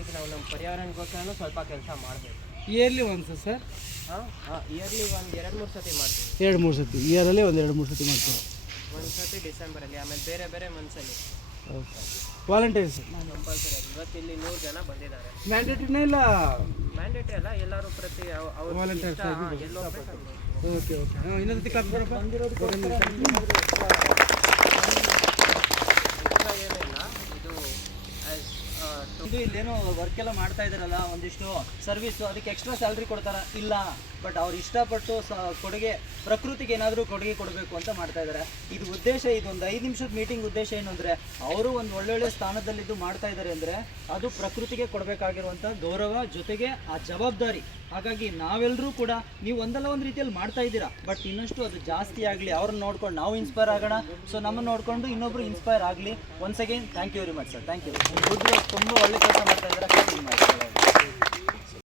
ಈಗ ನಾವು ನಮ್ಮ ಪರ್ಯಾವರಣಕ್ಕೋಸ್ಕರನೂ ಸ್ವಲ್ಪ ಕೆಲಸ ಮಾಡಬೇಕು. Yearly once sir? ಇಯರ್ಲಿ ಒಂದು 2-3 ಸತಿ ಮಾಡ್ತೀವಿ. 2-3 ಸತಿ ಇಯರಲ್ಲಿ ಒಂದು 2-3 ಸತಿ ಮಾಡ್ತೀವಿ. ಒಂದು ಸತಿ ಡಿಸೆಂಬರಲ್ಲಿ, ಆಮೇಲೆ ಬೇರೆ ಬೇರೆ ಮಂತ್ಸಲ್ಲಿ. ಓಕೆ. Volunteers compulsory. ಇವತ್ತು ಇಲ್ಲಿ 100 ಜನ ಬಂದಿದ್ದಾರೆ. ಮ್ಯಾಂಡೇಟರಿನೇ ಇಲ್ಲ? ಮ್ಯಾಂಡೇಟರಿ ಅಲ್ಲ, ಎಲ್ಲರೂ ಪ್ರತಿ ಅವ್ರ ವಾಲಂಟಿಯರ್ಸ್ ಎಲ್ಲೋ ಹೋಗ್ಬೇಕು. Okay okay. ಇನ್ನೊಂದು ಸತಿ ಕ್ಲಾಸ್ ಬರಪ್ಪ. ಏನಿಲ್ಲ, ಇದು ಇಲ್ಲೇನೋ ವರ್ಕ್ ಎಲ್ಲ ಮಾಡ್ತಾ ಇದ್ದಾರಲ್ಲ, ಒಂದಿಷ್ಟು ಸರ್ವಿಸು, ಅದಕ್ಕೆ ಎಕ್ಸ್ಟ್ರಾ ಸ್ಯಾಲ್ರಿ ಕೊಡ್ತಾರ? ಇಲ್ಲ, ಬಟ್ ಅವ್ರು ಇಷ್ಟಪಟ್ಟು ಕೊಡುಗೆ, ಪ್ರಕೃತಿಗೆ ಏನಾದರೂ ಕೊಡುಗೆ ಕೊಡಬೇಕು ಅಂತ ಮಾಡ್ತಾ ಇದ್ದಾರೆ. ಇದು ಉದ್ದೇಶ, ಇದೊಂದು 5 ನಿಮಿಷದ ಮೀಟಿಂಗ್ ಉದ್ದೇಶ ಏನು ಅಂದರೆ, ಅವರು ಒಂದು ಒಳ್ಳೊಳ್ಳೆ ಸ್ಥಾನದಲ್ಲಿದ್ದು ಮಾಡ್ತಾ ಇದ್ದಾರೆ ಅಂದರೆ ಅದು ಪ್ರಕೃತಿಗೆ ಕೊಡಬೇಕಾಗಿರುವಂಥ ಗೌರವ ಜೊತೆಗೆ ಆ ಜವಾಬ್ದಾರಿ. ಹಾಗಾಗಿ ನಾವೆಲ್ಲರೂ ಕೂಡ, ನೀವು ಒಂದಲ್ಲ ಒಂದು ರೀತಿಯಲ್ಲಿ ಮಾಡ್ತಾ ಇದ್ದೀರಾ, ಬಟ್ ಇನ್ನಷ್ಟು ಅದು ಜಾಸ್ತಿ ಆಗಲಿ, ಅವ್ರನ್ನ ನೋಡ್ಕೊಂಡು ನಾವು ಇನ್ಸ್ಪೈರ್ ಆಗೋಣ. ಸೊ ನಮ್ಮನ್ನು ನೋಡಿಕೊಂಡು ಇನ್ನೊಬ್ರು ಇನ್ಸ್ಪೈರ್ ಆಗಲಿ. Once again thank you very much sir. Thank you. Good, ತುಂಬ ಒಳ್ಳೆ ಕೆಲಸ ಮಾಡ್ತಾ ಇದ್ದಾರೆ.